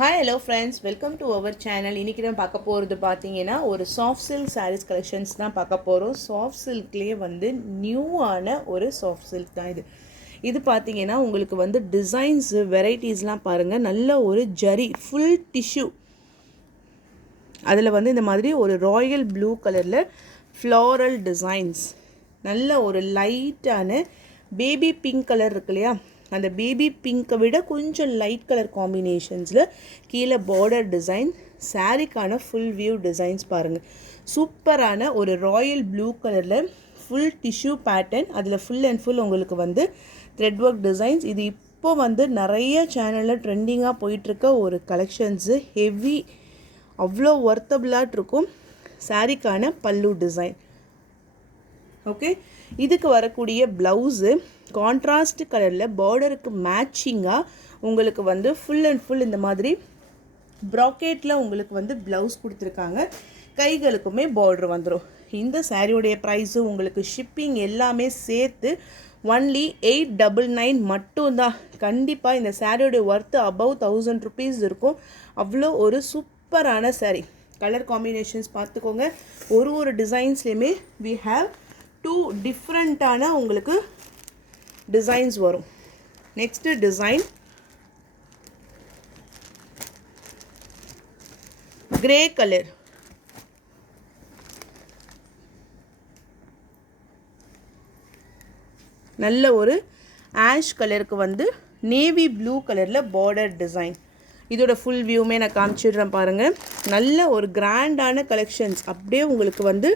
Hi, hello friends, welcome to our channel. இன்னைக்கு நான் பார்க்க போகிறது பார்த்தீங்கன்னா ஒரு சாஃப்ட் சில்க் sarees collections தான் பார்க்க போகிறோம். சாஃப்ட் சில்க்லேயே வந்து நியூவான ஒரு சாஃப்ட் சில்க் தான் இது பார்த்தீங்கன்னா உங்களுக்கு வந்து டிசைன்ஸ் வெரைட்டிஸ்லாம் பாருங்கள். நல்ல ஒரு ஜரி ஃபுல் டிஷ்யூ, அதில் வந்து இந்த மாதிரி ஒரு ராயல் ப்ளூ கலரில் ஃப்ளாரல் டிசைன்ஸ், நல்ல ஒரு லைட்டான பேபி பிங்க் கலர் இருக்கு இல்லையா, அந்த பேபி பிங்கை விட கொஞ்சம் லைட் கலர் காம்பினேஷன்ஸில் கீழே பார்டர் டிசைன், சாரீக்கான ஃபுல் வியூ டிசைன்ஸ் பாருங்கள். சூப்பரான ஒரு ராயல் ப்ளூ கலரில் ஃபுல் டிஷ்யூ பேட்டர்ன், அதில் ஃபுல் அண்ட் ஃபுல் உங்களுக்கு வந்து த்ரெட் ஒர்க் டிசைன்ஸ். இது இப்போ வந்து நிறைய சேனலில் ட்ரெண்டிங்காக போயிட்டுருக்க ஒரு கலெக்ஷன்ஸு. ஹெவி, அவ்வளோ ஒர்த்தபிளாக இருக்கும். சாரீக்கான பல்லு டிசைன். ஓகே, இதுக்கு வரக்கூடிய ப்ளவுஸு கான்ட்ராஸ்ட் கலரில் பார்டருக்கு மேட்சிங்காக உங்களுக்கு வந்து ஃபுல் அண்ட் ஃபுல் இந்த மாதிரி ப்ராக்கெட்டில் உங்களுக்கு வந்து ப்ளவுஸ் கொடுத்துருக்காங்க. கைகளுக்குமே பார்டர் வந்துடும். இந்த சாரியோடைய ப்ரைஸு உங்களுக்கு ஷிப்பிங் எல்லாமே சேர்த்து ஒன்லி 899 மட்டும்தான். கண்டிப்பாக இந்த சாரியோடைய ஒர்த்து அபவ் 1000 rupees இருக்கும். அவ்வளோ ஒரு சூப்பரான சாரீ. கலர் காம்பினேஷன்ஸ் பார்த்துக்கோங்க. ஒரு டிசைன்ஸ்லேயுமே வி ஹாவ் 2 டிஃப்ரெண்ட்டான உங்களுக்கு டிசைன்ஸ் வரும். நெக்ஸ்ட்டு டிசைன் கிரே கலர், நல்ல ஒரு ஆஷ் கலருக்கு வந்து நேவி ப்ளூ கலரில் பார்டர் டிசைன். இதோட ஃபுல் வியூமே நான் காமிச்சிடுறேன் பாருங்கள். நல்ல ஒரு கிராண்டான கலெக்ஷன்ஸ். அப்படியே உங்களுக்கு வந்து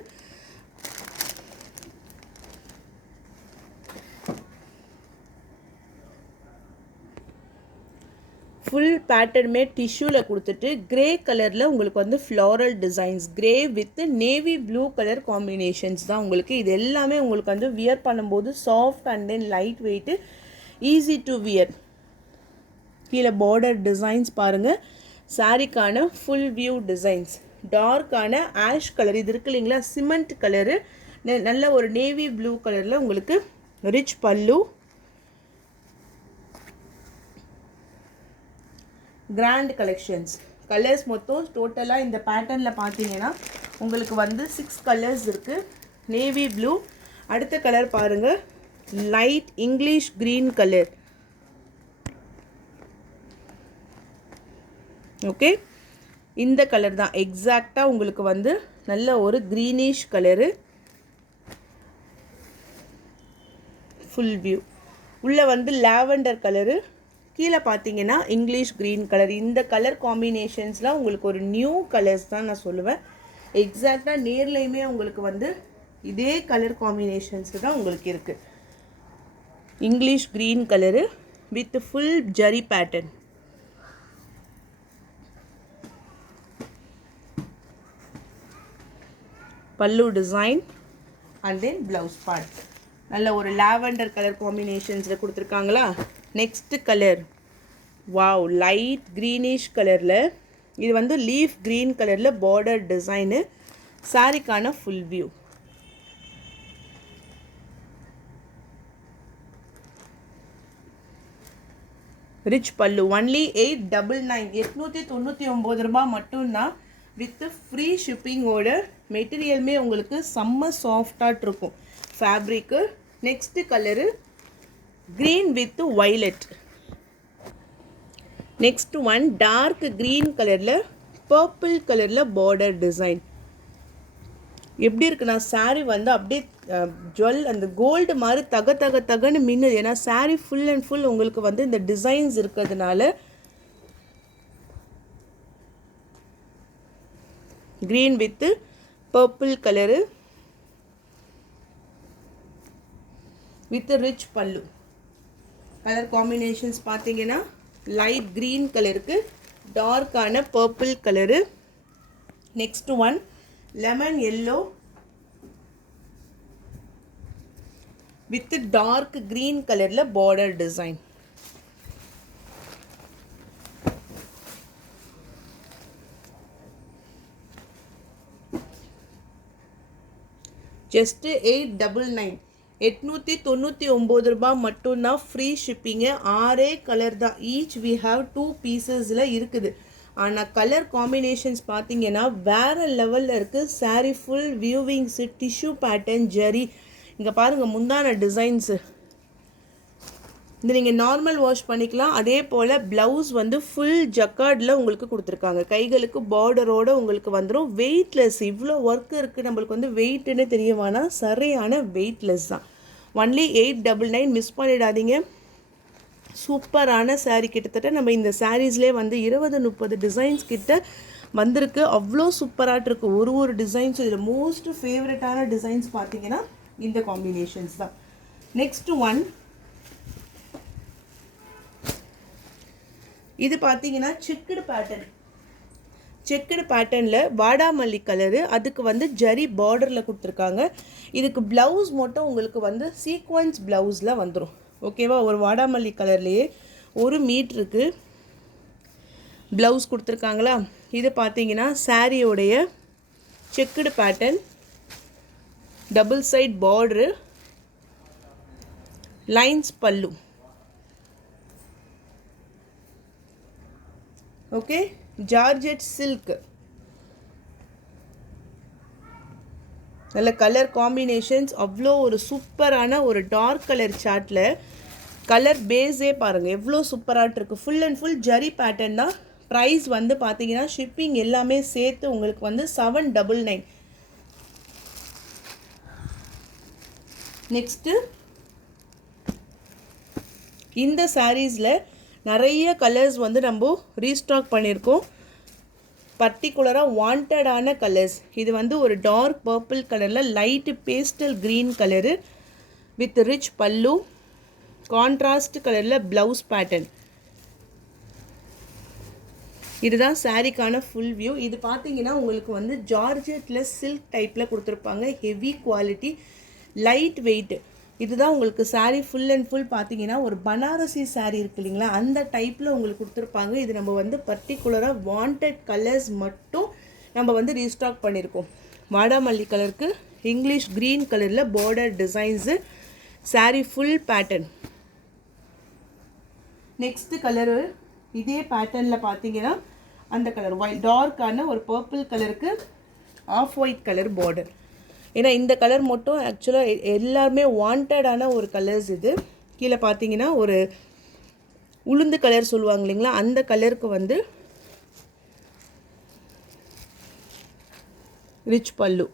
ஃபுல் பேட்டர்னுமே டிஷ்யூவில் கொடுத்துட்டு கிரே கலரில் உங்களுக்கு வந்து floral designs, grey with navy blue colour combinations தான் உங்களுக்கு. இது எல்லாமே உங்களுக்கு வந்து வியர் பண்ணும்போது soft and then light weight, easy to wear. கீழே பார்டர் டிசைன்ஸ் பாருங்கள். சாரீக்கான ஃபுல் வியூ டிசைன்ஸ், டார்க்கான ஆஷ் கலர், இது இருக்கு இல்லைங்களா, சிமெண்ட் கலரு, நல்ல ஒரு நேவி ப்ளூ கலரில் உங்களுக்கு ரிச் பல்லு, கிராண்ட் கலெக்ஷன்ஸ். கலர்ஸ் மொத்தம் டோட்டலாக இந்த பேட்டர்னில் பார்த்தீங்கன்னா உங்களுக்கு வந்து 6 கலர்ஸ் இருக்குது. நேவி ப்ளூ, அடுத்த கலர் பாருங்கள் light English green colour. Okay, இந்த கலர் தான் எக்ஸாக்டாக உங்களுக்கு வந்து நல்ல ஒரு க்ரீனிஷ் கலரு, ஃபுல் வியூ. உள்ளே வந்து லாவெண்டர் கலரு, கீழே பார்த்தீங்கன்னா இங்கிலீஷ் க்ரீன் கலர். இந்த கலர் காம்பினேஷன்ஸ்லாம் உங்களுக்கு ஒரு நியூ கலர்ஸ் தான் நான் சொல்லுவேன். எக்ஸாக்டாக நேர்லையுமே உங்களுக்கு வந்து இதே கலர் காம்பினேஷன்ஸ் தான் உங்களுக்கு இருக்குது. English green colour with full zari pattern. Pallu design and then blouse part. நல்ல ஒரு லாவெண்டர் கலர் காம்பினேஷன்ஸில் கொடுத்துருக்காங்களா. Next colour, wow, light greenish கலரில், இது வந்து லீஃப் க்ரீன் கலரில் பார்டர் டிசைனு. சாரிக்கான full view. Rich pallu. Only 899 ரூபா மட்டும்தான். With free ஷிப்பிங்கோட. மெட்டீரியலுமே உங்களுக்கு செம்ம சாஃப்டாக இருக்கும் fabric. Next colour green with violet. Next one dark green கலரில் பர்பிள் கலரில் பார்டர் டிசைன். எப்படி இருக்குன்னா சாரீ வந்து அப்படியே ஜுவல், அந்த கோல்டு மாதிரி தகன்னு மின்னுது. ஏன்னா சாரீ ஃபுல் அண்ட் ஃபுல் உங்களுக்கு வந்து இந்த டிசைன்ஸ் இருக்கிறதுனால. Green with purple colour with rich pallu. Colour combinations பார்த்தீங்கன்னா லைட் க்ரீன் கலருக்கு டார்க்கான purple colour. Next one lemon yellow with dark green கலரில் பார்டர் டிசைன். ஜஸ்ட்டு 899. 899 ரூபா மட்டும்தான். Free shipping. 6 கலர் தான். ஈச் வி ஹாவ் 2 பீசஸில் இருக்குது. ஆனால் கலர் காம்பினேஷன்ஸ் பார்த்தீங்கன்னா வேறு லெவலில் இருக்குது. Sari full viewings, tissue pattern, zari. இங்கே பாருங்கள் முந்தான டிசைன்ஸு. இது நீங்கள் நார்மல் வாஷ் பண்ணிக்கலாம். அதே போல் ப்ளவுஸ் வந்து ஃபுல் ஜக்கார்டில் உங்களுக்கு கொடுத்துருக்காங்க. கைகளுக்கு பார்டரோடு உங்களுக்கு வந்துடும். வெயிட்லெஸ். இவ்வளோ ஒர்க் இருக்குது, நம்மளுக்கு வந்து வெயிட்டுன்னு தெரியவானா, சரியான வெயிட்லெஸ் தான். ஒன்லி 899. மிஸ் பண்ணிடாதீங்க. சூப்பரான சாரீ. கிட்டத்தட்ட நம்ம இந்த சாரீஸ்லேயே வந்து 20-30 டிசைன்ஸ் கிட்ட வந்திருக்கு. அவ்வளோ சூப்பராக இருக்குது ஒரு டிசைன்ஸ். இதில் மோஸ்ட் ஃபேவரட்டான டிசைன்ஸ் பார்த்தீங்கன்னா இந்த காம்பினேஷன்ஸ் தான். நெக்ஸ்ட் ஒன், இது பார்த்தீங்கன்னா செக்குடு பேட்டர்ன். செக்குடு பேட்டர்னில் வாடாமல்லி கலரு, அதுக்கு வந்து ஜரி பார்டரில் கொடுத்துருக்காங்க. இதுக்கு ப்ளவுஸ் மட்டும் உங்களுக்கு வந்து சீக்வன்ஸ் ப்ளவுஸில் வந்துடும். ஓகேவா? ஒரு வாடாமல்லி கலர்லேயே 1 மீட்டருக்கு ப்ளவுஸ் கொடுத்துருக்காங்களா. இது பார்த்தீங்கன்னா சாரியோடைய checked pattern, double side border, lines pallu. Okay, georgette silk. நல்ல கலர் காம்பினேஷன்ஸ். அவ்வளோ ஒரு சூப்பரான ஒரு டார்க் கலர் சார்ட்டில் கலர் பேஸே பாருங்கள் எவ்வளோ சூப்பராக இருக்குது. Full and full zari pattern தான். ப்ரைஸ் வந்து பார்த்தீங்கன்னா ஷிப்பிங் எல்லாமே சேர்த்து உங்களுக்கு வந்து 799. நெக்ஸ்ட்டு இந்த சாரீஸில் நிறைய கலர்ஸ் வந்து நம்ம ரீஸ்டாக் பண்ணியிருக்கோம். பர்டிகுலராக வாண்டடான கலர்ஸ். இது வந்து ஒரு டார்க் பர்பிள் கலரில் light pastel green colour with rich பல்லு, கான்ட்ராஸ்ட் கலரில் ப்ளவுஸ் பேட்டர்ன். இதுதான் சாரீக்கான ஃபுல் வியூ. இது பார்த்தீங்கன்னா உங்களுக்கு வந்து ஜார்ஜெட்டில் சில்க் டைப்பில் கொடுத்துருப்பாங்க. Heavy quality, light weight. இதுதான் உங்களுக்கு சாரீ ஃபுல் அண்ட் ஃபுல் பார்த்தீங்கன்னா ஒரு பனாரசி சாரீ இருக்குது இல்லைங்களா, அந்த டைப்பில் உங்களுக்கு கொடுத்துருப்பாங்க. இது நம்ம வந்து பர்டிகுலராக வாண்டட் கலர்ஸ் மட்டும் நம்ம வந்து ரீஸ்டாக் பண்ணியிருக்கோம். வாடாமல்லி கலருக்கு இங்கிலீஷ் க்ரீன் கலரில் border designs, sari full pattern. Next colour இதே பேட்டர்னில் பார்த்தீங்கன்னா அந்த கலர் டார்க்கான ஒரு பர்பிள் கலருக்கு ஆஃப் ஒயிட் கலர் பார்டர். ஏன்னா இந்த கலர் மட்டும் ஆக்சுவலாக எல்லாருமே வாண்டடான ஒரு கலர்ஸ். இது கீழே பார்த்தீங்கன்னா ஒரு உளுந்து கலர் சொல்லுவாங்க இல்லைங்களா, அந்த கலருக்கு வந்து ரிச் பல்லு.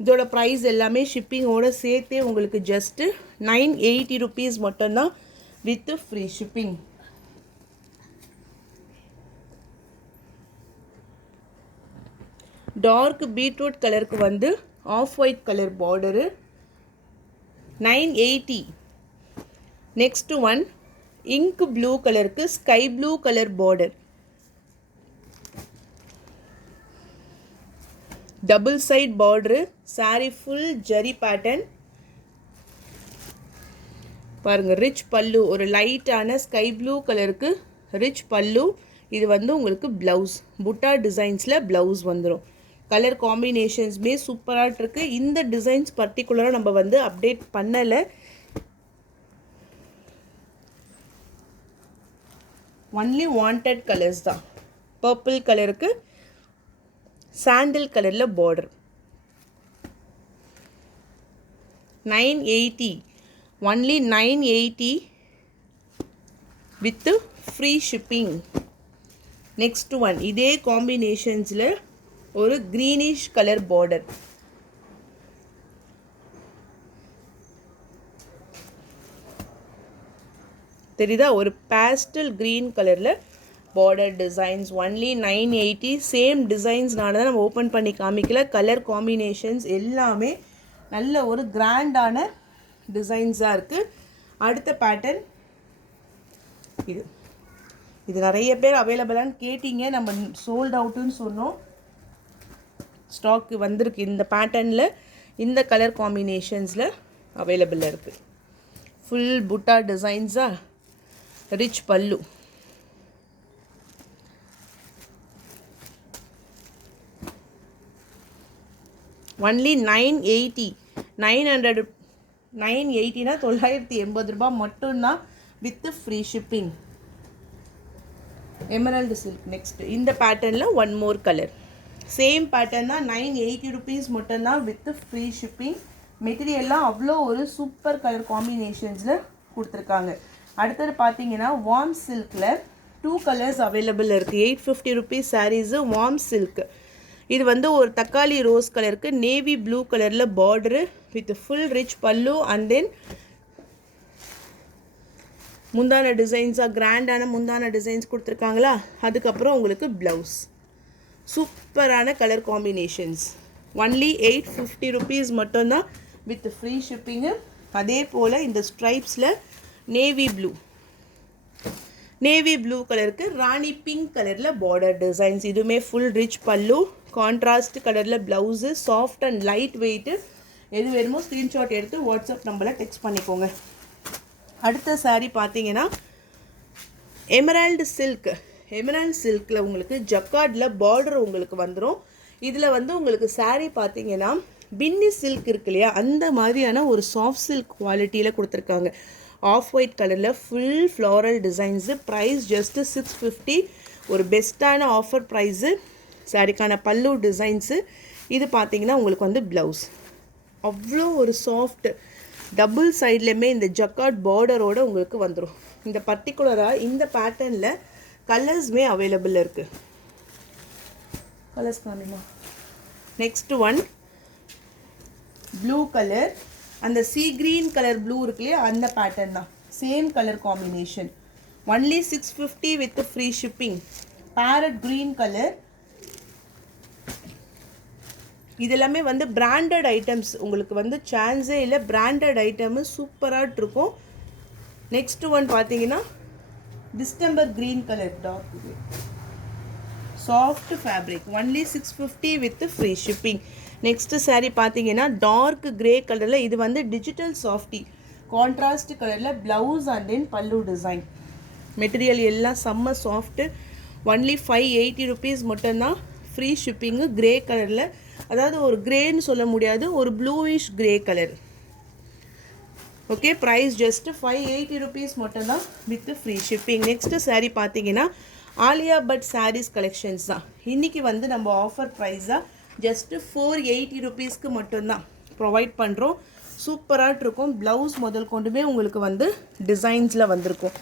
இதோட ப்ரைஸ் எல்லாமே ஷிப்பிங்கோடு சேர்த்தே உங்களுக்கு ஜஸ்ட்டு 980 rupees மட்டும்தான் with free shipping. Dark beetroot கலருக்கு வந்து off white colour border, 980. Next one, ink blue கலருக்கு sky blue colour border, double side border, sari full zari pattern. பாருங்கள் ரிச் பல்லு, ஒரு லைட்டான ஸ்கை ப்ளூ கலருக்கு ரிச் பல்லு. இது வந்து உங்களுக்கு ப்ளவுஸ் புட்டா டிசைன்ஸில் ப்ளவுஸ் வந்துடும். கலர் காம்பினேஷன்ஸுமே சூப்பராக இருக்குது. இந்த டிசைன்ஸ் பர்டிகுலராக நம்ம வந்து அப்டேட் பண்ணலை. ஒன்லி வாண்டட் கலர்ஸ் தான். பர்பிள் கலருக்கு சாண்டில் கலரில் border, 980. Only 980 with free shipping. Next one, இதே காம்பினேஷன்ஸில் ஒரு க்ரீனிஷ் கலர் பார்டர், தெரியுதா, ஒரு பேஸ்டல் க்ரீன் கலரில் பார்டர் டிசைன்ஸ். ஒன்லி 980. சேம் டிசைன்ஸ்னால தான் நம்ம ஓப்பன் பண்ணி காமிக்கல. கலர் காம்பினேஷன்ஸ் எல்லாமே நல்ல ஒரு கிராண்டான டிசைன்ஸாக இருக்குது. அடுத்த பேட்டர்ன் இது. இது நிறைய பேர் அவைலபிளான்னு கேட்டிங்க, நம்ம சோல்ட் அவுட்டுன்னு சொன்னோம். ஸ்டாக்கு வந்திருக்கு இந்த பேட்டர்னில், இந்த கலர் காம்பினேஷன்ஸில் அவைலபிளாக இருக்குது. ஃபுல் புட்டா டிசைன்ஸாக, ரிச் பல்லு. ஒன்லி 980. 980னா 980 ரூபாய் மட்டும்தான் with free shipping. Emerald silk. Next இந்த பேட்டர்னில் one more colour. Same pattern தான், 980 rupees மட்டும்தான் வித் ஃப்ரீ ஷிப்பிங். மெட்டீரியல்லாம் அவ்வளோ ஒரு சூப்பர் கலர் காம்பினேஷன்ஸில் கொடுத்துருக்காங்க. அடுத்தது பார்த்தீங்கன்னா வார்ம் சில்கில் 2 கலர்ஸ் அவைலபிள் இருக்குது. 850 rupees சாரீஸு வார்ம் சில்க். இது வந்து ஒரு தக்காளி ரோஸ் கலருக்கு நேவி ப்ளூ கலரில் பார்டரு வித் ஃபுல் ரிச் பல்லு அண்ட் தென் முந்தான டிசைன்ஸாக கிராண்டான முந்தான டிசைன்ஸ் கொடுத்துருக்காங்களா. அதுக்கப்புறம் உங்களுக்கு ப்ளவுஸ். சூப்பரான கலர் காம்பினேஷன்ஸ். ஒன்லி 850 rupees மட்டும்தான் வித் ஃப்ரீ ஷிப்பிங்கு. அதே போல் இந்த ஸ்ட்ரைப்ஸில் நேவி ப்ளூ கலருக்கு ராணி பிங்க் கலரில் பார்டர் டிசைன்ஸ். இதுவுமே ஃபுல் ரிச் பல்லு, கான்ட்ராஸ்ட் கலரில் blouse, soft and light weight. எது வேணுமோ ஸ்க்ரீன்ஷாட் எடுத்து வாட்ஸ்அப் நம்பரில் டெக்ஸ்ட் பண்ணிக்கோங்க. அடுத்த சாரீ பார்த்தீங்கன்னா எமரால்டு சில்கில் உங்களுக்கு ஜக்கார்டில் பார்டர் உங்களுக்கு வந்துடும். இதில் வந்து உங்களுக்கு சாரீ பார்த்தீங்கன்னா பின்னி சில்க் இருக்கு இல்லையா, அந்த மாதிரியான ஒரு சாஃப்ட் சில்க் குவாலிட்டியில் கொடுத்துருக்காங்க. ஆஃப் ஒயிட் கலரில் full floral designs. Price just 650. ஒரு பெஸ்ட்டான ஆஃபர் ப்ரைஸு. சாரிக்கான பல்லு டிசைன்ஸு. இது பார்த்தீங்கன்னா உங்களுக்கு வந்து ப்ளவுஸ். அவ்வளோ ஒரு சாஃப்ட் டபுள் சைட்லேயுமே இந்த ஜக்கார்ட் பார்டரோடு உங்களுக்கு வந்துடும். இந்த பர்டிகுலராக இந்த பேட்டர்னில் கலர்ஸுமே அவைலபிள் இருக்குது. கலர்ஸ் காணுமா? Next one blue colour. அந்த சீ க்ரீன் கலர் ப்ளூ இருக்கு இல்லையா, அந்த பேட்டர்ன் தான். Same colour combination. Only 650 with free shipping. Farad green colour. இதெல்லாமே வந்து பிராண்டட் ஐட்டம்ஸ். உங்களுக்கு வந்து சான்ஸே இல்லை, பிராண்டட் ஐட்டமு சூப்பராக இருக்கும். நெக்ஸ்ட் ஒன் பார்த்தீங்கன்னா distemper green colour, dark soft fabric. Only 650 with free shipping. Next sari பார்த்தீங்கன்னா டார்க் கிரே கலரில். இது வந்து டிஜிட்டல் சாஃப்டி கான்ட்ராஸ்ட் கலரில் blouse and then pallu design. Material எல்லாம் செம்ம சாஃப்ட்டு. ஒன்லி 580 rupees மட்டும்தான் ஃப்ரீ ஷிப்பிங்கு. கிரே கலரில், அதாவது ஒரு கிரேன்னு சொல்ல முடியாது, ஒரு bluish grey colour. Okay, price just 580 rupees மட்டும்தான் with free shipping. Next sari பார்த்தீங்கன்னா ஆலியா பட் சாரீஸ் கலெக்ஷன்ஸ் தான். இன்றைக்கி வந்து நம்ம ஆஃபர் ப்ரைஸாக ஜஸ்ட்டு 480 rupeesக்கு மட்டும்தான் ப்ரொவைட் பண்ணுறோம். சூப்பராக இருக்கும். ப்ளவுஸ் முதல் கொண்டுமே உங்களுக்கு வந்து டிசைன்ஸில் வந்திருக்கும்.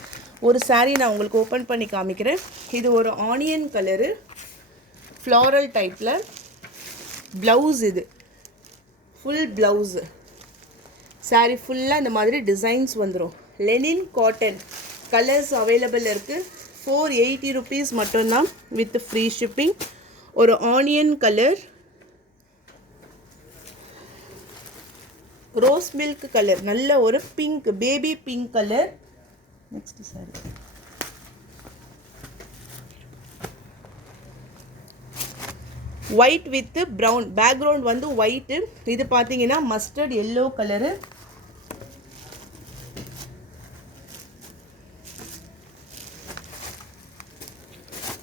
ஒரு சாரீ நான் உங்களுக்கு ஓப்பன் பண்ணி காமிக்கிறேன். இது ஒரு ஆனியன் கலரு ஃப்ளாரல் டைப்பில் ப்ளவுஸ். இது ஃபுல் ப்ளவுஸு. சாரீ ஃபுல்லாக இந்த மாதிரி டிசைன்ஸ் வந்துடும். Lenin cotton. கலர்ஸ் அவைலபிள் இருக்குது. 480 rupees மட்டும்தான் வித் ஃப்ரீ ஷிப்பிங். ஒரு onion colour, rose milk colour, நல்ல ஒரு pink, baby pink colour. Next sari white with brown. Background வந்து ஒயிட்டு. இது பார்த்தீங்கன்னா mustard yellow colour.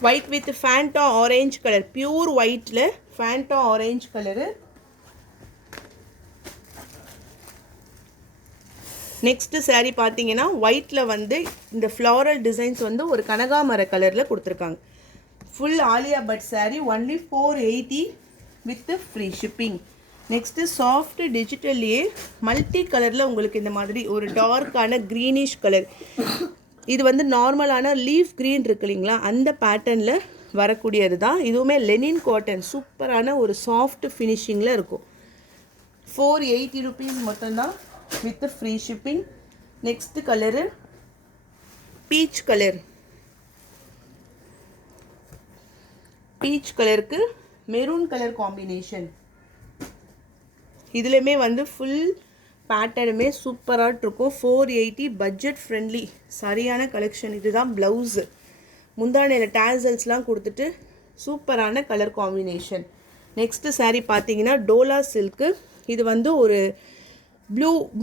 White with Fanta orange colour. Pure ஒயிட்டில் Fanta orange colour. Next sari பார்த்தீங்கன்னா ஒயிட்டில் வந்து இந்த ஃப்ளாரல் டிசைன்ஸ் வந்து ஒரு கனகாமர கலரில் கொடுத்துருக்காங்க. Full Alia Bhatt sari. Only 480 with free shipping. Next soft டிஜிட்டல்லையே மல்டி கலரில் உங்களுக்கு இந்த மாதிரி ஒரு டார்க்கான க்ரீனிஷ் கலர். இது வந்து நார்மலான லீஃப் க்ரீன் இருக்கு இல்லைங்களா, அந்த பேட்டர்னில் வரக்கூடியது தான். இதுவுமே லெனின் காட்டன். சூப்பரான ஒரு சாஃப்ட் ஃபினிஷிங்கில் இருக்கும். 480 rupees மட்டும்தான் with free shipping. Next colour peach colour. Beach கலருக்கு மெரூன் கலர் காம்பினேஷன். இதுலையுமே வந்து ஃபுல் பேட்டர்னுமே சூப்பராக இருக்கும். 480 பட்ஜெட் ஃப்ரெண்ட்லி சரியான கலெக்ஷன். இதுதான் ப்ளவுஸு. முந்தானையில் டேசல்ஸ்லாம் கொடுத்துட்டு சூப்பரான கலர் காம்பினேஷன். நெக்ஸ்ட்டு சாரீ பார்த்தீங்கன்னா டோலா சில்க்கு. இது வந்து ஒரு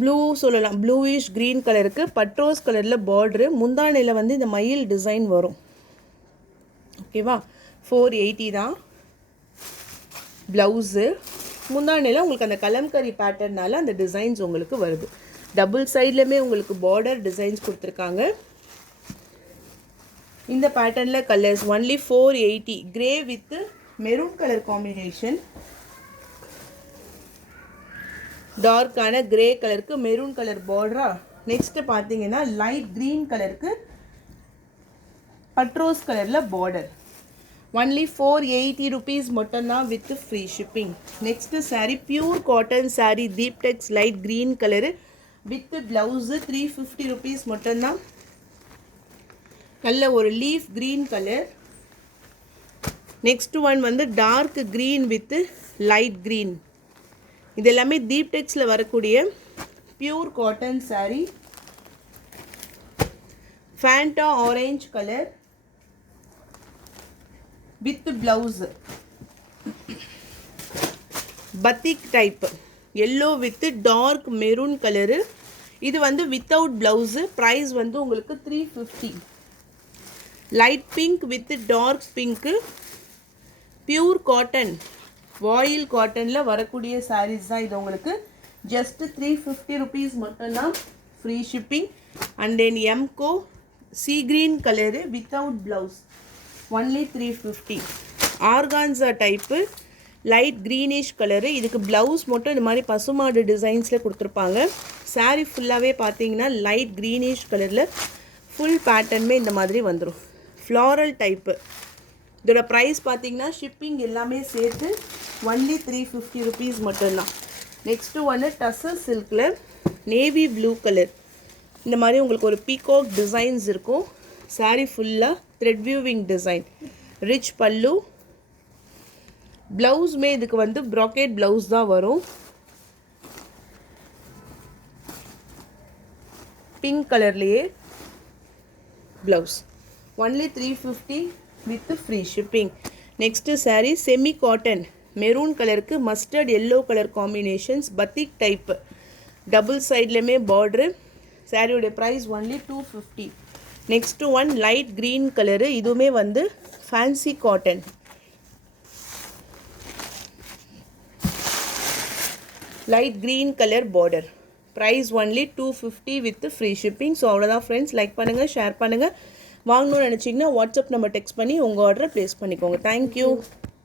ப்ளூ சொல்லலாம், ப்ளூயிஷ் க்ரீன் கலருக்கு பட்ரோஸ் கலரில் பார்ட்ரு. முந்தானையில் வந்து இந்த மயில் டிசைன் வரும். ஓகேவா, 480 தான் ப்ளவுஸு. முந்தானையில் உங்களுக்கு அந்த கலம்கரி பேட்டர்னால அந்த டிசைன்ஸ் உங்களுக்கு வருது. டபுள் சைட்லையுமே உங்களுக்கு பார்டர் டிசைன்ஸ் கொடுத்துருக்காங்க. இந்த பேட்டர்னில் colours only 480. Grey with maroon colour combination. டார்க்கான கிரே கலருக்கு மெரூன் கலர் பார்டரா. நெக்ஸ்ட் பார்த்தீங்கன்னா லைட் க்ரீன் கலருக்கு பட்ரோஸ் கலரில் பார்டர். ஒன்லி 480 rupees மட்டும்தான் with free shipping. Next sari pure cotton sari Deeptex light green colour with blouse 350 rupees மட்டும்தான். நல்ல ஒரு leaf green colour. Next one வந்து dark green with light green. இது எல்லாமே தீப்டெக்ஸில் வரக்கூடிய pure cotton sari. Fanta orange colour with blouse. Batik type yellow with dark maroon colour. இது வந்து வித்தவுட் ப்ளவுஸு. ப்ரைஸ் வந்து உங்களுக்கு 350. Light pink with dark pink. Pure cotton voile காட்டனில் வரக்கூடிய சாரீஸ் தான் இது. உங்களுக்கு ஜஸ்ட் 350 rupees மட்டும்தான் ஃப்ரீ ஷிப்பிங். அண்ட் தென் எம்கோ sea green colour without blouse only 350. Organza type light greenish colour. இதுக்கு ப்ளவுஸ் மட்டும் இந்த மாதிரி பசுமாடு டிசைன்ஸில் கொடுத்துருப்பாங்க. சாரீ ஃபுல்லாகவே பார்த்தீங்கன்னா லைட் க்ரீனிஷ் கலரில் ஃபுல் பேட்டர்னுமே இந்த மாதிரி வந்துடும். Floral type. இதோட ப்ரைஸ் பார்த்தீங்கன்னா ஷிப்பிங் எல்லாமே சேர்த்து ஒன்லி 350 rupees மட்டும்தான். நெக்ஸ்ட்டு ஒன்று டசர் சில்கில் நேவி ப்ளூ கலர். இந்த மாதிரி உங்களுக்கு ஒரு பீகாக் டிசைன்ஸ் இருக்கும். சாரீ ஃபுல்லாக த்ரெட் வியூவிங் டிசைன். ரிச் பல்லு. ப்ளவுஸுமே இதுக்கு வந்து ப்ராக்கெட் ப்ளவுஸ் தான் வரும். பிங்க் கலர்லேயே blouse. Only 350 with free shipping. Next sari semi cotton maroon கலருக்கு mustard yellow colour combinations. Batik type double சைட்லேயுமே பார்ட்ரு. சாரியோடைய price only 250. Next one light green colour. இதுவுமே வந்து fancy cotton. Light green colour border. Price only 250 with free shipping. So அவ்வளோதான் friends. Like பண்ணுங்கள், share பண்ணுங்கள். வாங்கணும்னு நினச்சிங்கன்னா வாட்ஸ்அப் நம்பர் டெக்ஸ்ட் பண்ணி உங்கள் ஆர்டரை ப்ளேஸ் பண்ணிக்கோங்க. தேங்க்யூ.